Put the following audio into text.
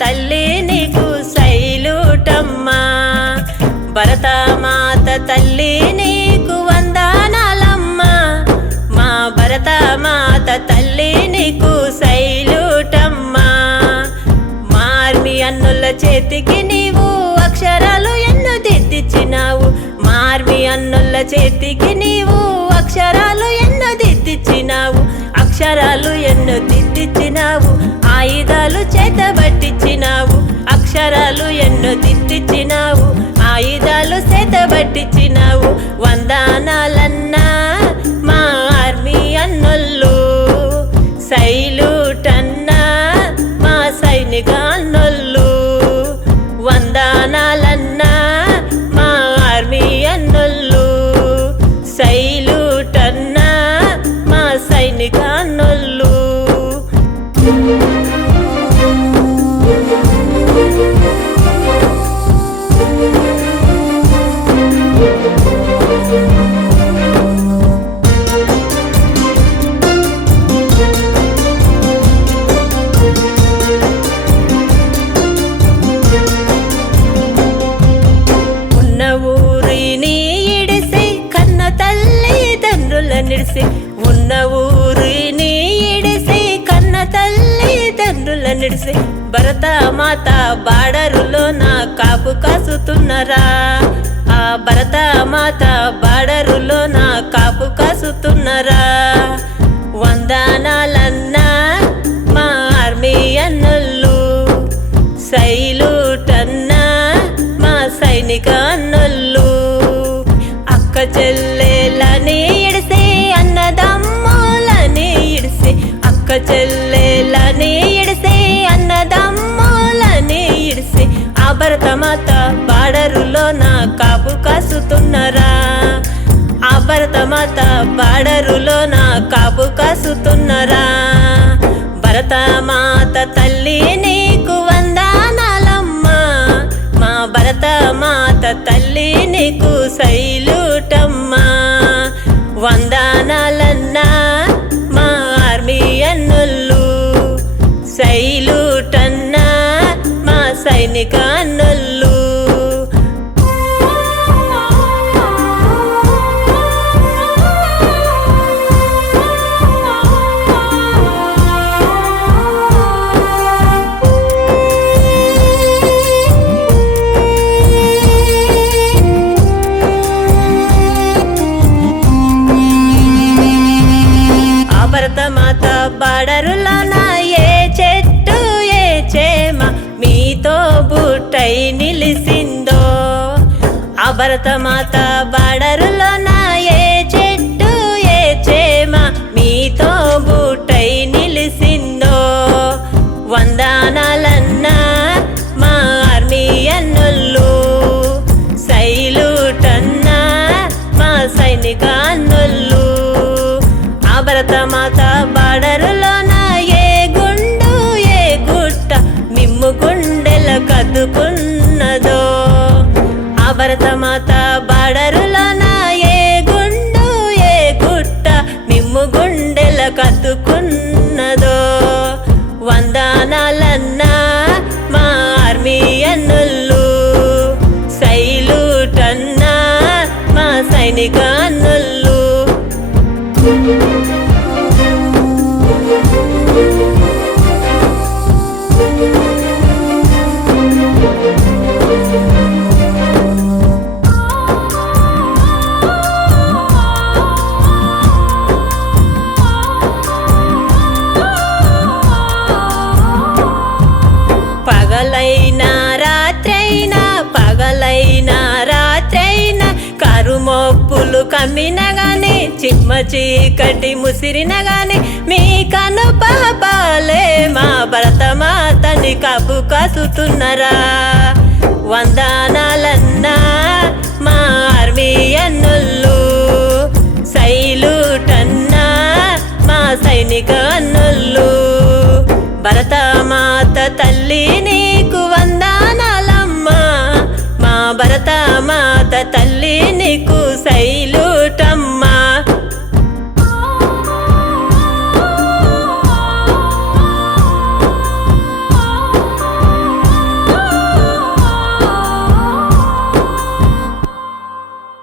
తల్లి నీకు సైలూటమ్మా, భరతమాత తల్లి నీకు వందనాలమ్మా, మా భరతమాత తల్లి నీకు సైలూటమ్మా. మార్మి అన్నుల చేతికి నీవు అక్షరాలు ఎన్నో దిద్దిచ్చినావు, మార్మి అన్నుల చేతికి నీవు అక్షరాలు ఎన్నో దిద్దిచ్చినావు, అక్షరాలు ఎన్నో దిద్దిచ్చినావు, ఆయుధాలు చేతబట్టించినావు, అక్షరాలు ఎన్నో దిద్దిచ్చినావు, ఆయుధాలు చేతబట్టించినావు. వందనాలన్నా మా ఆర్మీ అన్నోళ్ళు, సైలూటన్నా మా సైనిక అన్నోళ్ళు. వందనాలన్నా మా ఆర్మీ అన్నోళ్ళు, సైలూటన్నా మా సైనిక అన్నోళ్ళు. ఉన్న ఊరిని ఇడిసి కన్న తల్లిదండ్రుల నిడిసి, ఉన్న ఊరిని ఇడిసి కన్న తల్లిదండ్రుల నిడిసి, భరతమాత బార్డరులో నా కాపు కాసుతున్నరా, ఆ భరతమాత బార్డరులో నా కాపు కాసుతున్నరా. వందనాలన్నా మా ఆర్మీ అన్నోళ్ళు, సైలూటన్నా మా సైనిక అన్నోళ్ళు. అక్క చెల్లెలని ఇడిసి అన్నదమ్ములని ఇడిసి, అక్క చెల్లెలని ఇడిసి అన్నదమ్ములని ఇడిసి, ఆ భరతమాత బార్డరులో నా కాపు కాసుతున్నరా, ఆ భరతమాత బార్డరులో నా కాపు కాసుతున్నరా. భరతమాత తల్లి నీకు వందనాలమ్మా, మా భరతమాత తల్లి నీకు సైలూటమ్మా. వందనాలన్నా మా ఆర్మీ అన్నోళ్ళు, సైలూటన్నా మా సైనిక అన్నోళ్ళు. భరతమాత బార్డరులోన ఏ చెట్టు ఏ చేమ మీతో బుట్టై నిలిసిందో, ఆ భరతమాత బార్డరులోన ఏ చెట్టు ఏ చేమ మీతో బుట్టై నిలిసిందో. వందనాలన్నా మా ఆర్మీ అన్నోళ్ళు, సైలూటన్నా మా సైనిక అన్నోళ్ళు. ఆ భరతమాత బార్డరులోన ఏ గుండు ఏ గుట్ట మిమ్ము గుండెల కద్దుకున్నదో, ఆ భరతమాత బార్డరులోన ఏ గుండు ఏ గుట్ట మిమ్ము గుండెల కద్దుకున్నదో. వందనాలన్నా మా ఆర్మీ అన్నోళ్ళు, సైలూటన్నా మా సైనిక అన్నోళ్ళు. పగలైనా రాత్రైనా పగలైనా రాత్రైనా కరుమొప్పులు కమ్మిన గాని చిమ్మ చీకటి ముసిరిన గాని మీ కను పాపాలే మా భరతమాతని కాపు కాసుతున్నరా. వంద